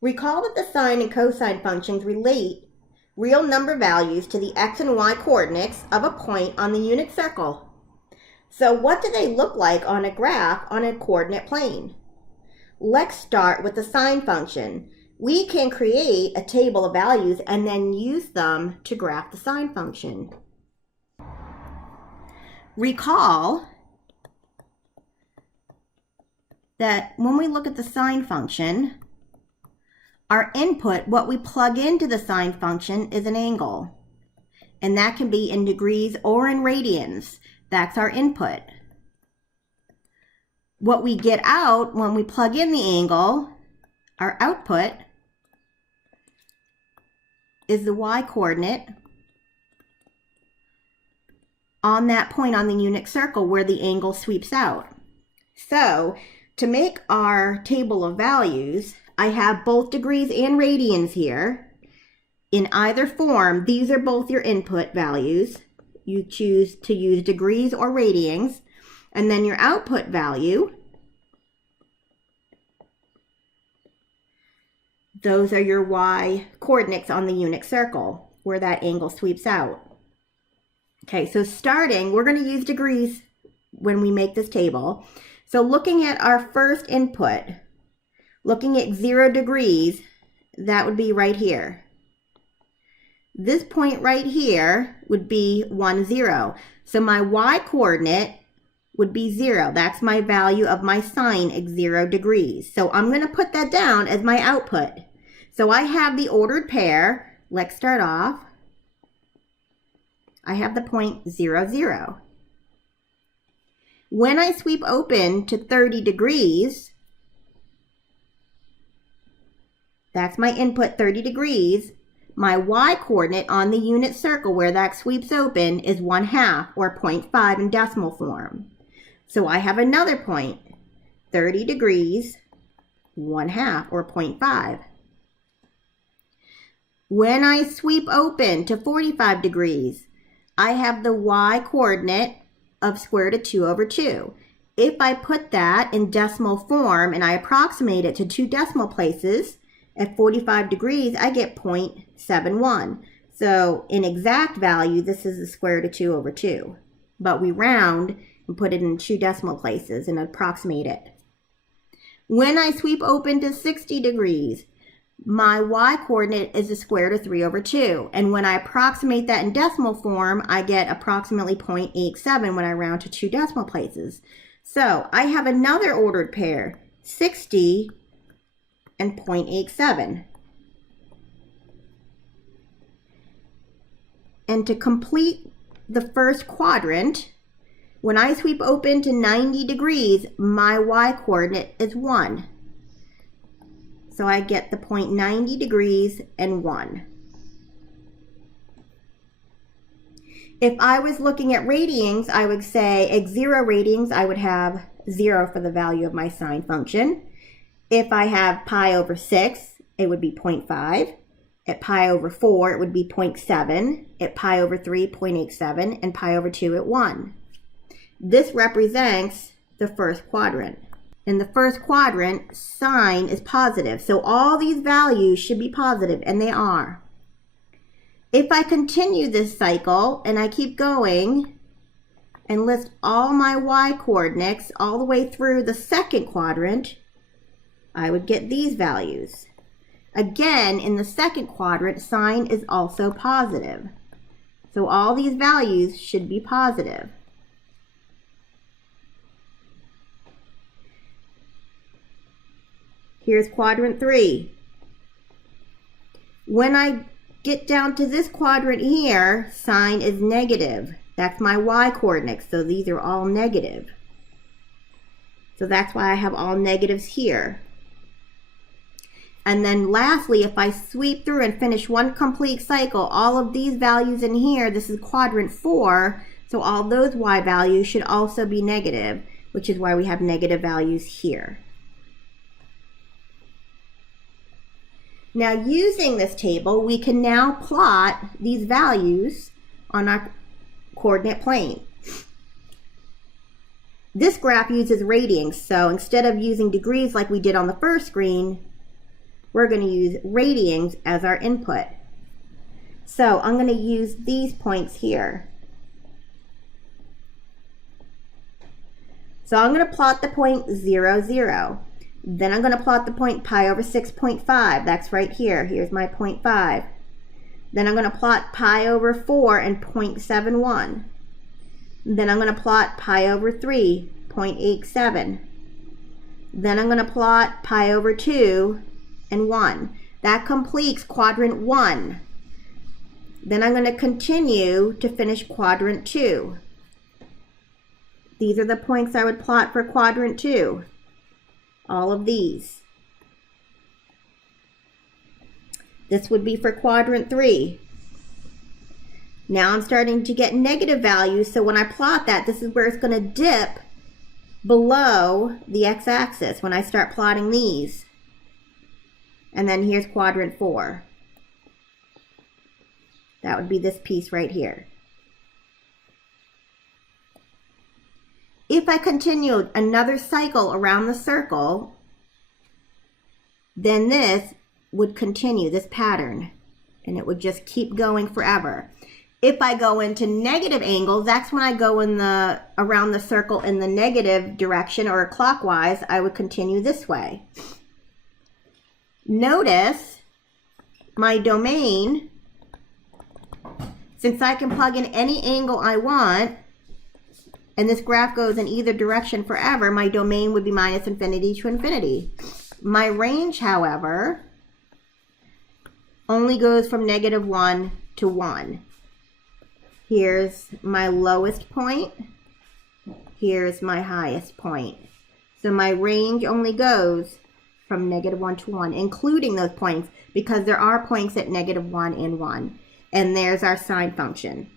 Recall that the sine and cosine functions relate real number values to the x and y coordinates of a point on the unit circle. So what do they look like on a graph on a coordinate plane? Let's start with the sine function. We can create a table of values and then use them to graph the sine function. Recall that when we look at the sine function, our input, what we plug into the sine function, is an angle. And that can be in degrees or in radians. That's our input. What we get out when we plug in the angle, our output, is the y coordinate on that point on the unit circle where the angle sweeps out. So to make our table of values, I have both degrees and radians here. In either form, these are both your input values. You choose to use degrees or radians. And then your output value, those are your y coordinates on the unit circle where that angle sweeps out. Okay, so starting, we're going to use degrees when we make this table. So looking at our first input, looking at 0 degrees, that would be right here. This point right here would be 1, 0. So my y coordinate would be 0. That's my value of my sine at 0 degrees. So I'm going to put that down as my output. So I have the ordered pair. Let's start off. I have the point 0, 0. When I sweep open to 30 degrees, that's my input, 30 degrees. My y coordinate on the unit circle where that sweeps open is 1/2 or 0.5 in decimal form. So I have another point, 30 degrees, 1/2 or 0.5. When I sweep open to 45 degrees, I have the y coordinate of square root of 2 over 2. If I put that in decimal form and I approximate it to 2 decimal places, at 45 degrees, I get 0.71. So in exact value, this is the square root of 2 over 2. But we round and put it in 2 decimal places and approximate it. When I sweep open to 60 degrees, my y coordinate is the square root of 3 over 2. And when I approximate that in decimal form, I get approximately 0.87 when I round to 2 decimal places. So I have another ordered pair, 60 and 0.87. And to complete the first quadrant, when I sweep open to 90 degrees, my y coordinate is 1. So I get the point 90 degrees and 1. If I was looking at radians, I would say at 0 radians, I would have 0 for the value of my sine function. If I have pi over 6, it would be 0.5. At pi over 4, it would be 0.7. At pi over 3, 0.87. And pi over 2 at 1. This represents the first quadrant. In the first quadrant, sine is positive. So all these values should be positive, and they are. If I continue this cycle and I keep going and list all my y coordinates all the way through the second quadrant, I would get these values. Again, in the second quadrant, sine is also positive. So all these values should be positive. Here's quadrant 3. When I get down to this quadrant here, sine is negative. That's my y coordinates, so these are all negative. So that's why I have all negatives here. And then lastly, if I sweep through and finish one complete cycle, all of these values in here, this is quadrant 4, so all those y values should also be negative, which is why we have negative values here. Now using this table, we can now plot these values on our coordinate plane. This graph uses radians, so instead of using degrees like we did on the first screen, we're going to use ratings as our input. So I'm going to use these points here. So I'm going to plot the point 0, 0. Then I'm going to plot the point pi over 6.5. That's right here. Here's my 0.5. Then I'm going to plot pi over 4 and 0.71. Then I'm going to plot pi over 3, 0.87. Then I'm going to plot pi over 2 and 1. That completes quadrant 1. Then I'm going to continue to finish quadrant 2. These are the points I would plot for quadrant 2. All of these. This would be for quadrant 3. Now I'm starting to get negative values, so when I plot that, this is where it's going to dip below the x-axis when I start plotting these. And then here's quadrant 4. That would be this piece right here. If I continued another cycle around the circle, then this would continue, this pattern, and it would just keep going forever. If I go into negative angles, that's when I go in around the circle in the negative direction or clockwise. I would continue this way. Notice my domain, since I can plug in any angle I want, and this graph goes in either direction forever, my domain would be minus infinity to infinity. My range, however, only goes from -1 to 1. Here's my lowest point. Here's my highest point. So my range only goes from -1 to 1, including those points, because there are points at -1 and 1. And there's our sine function.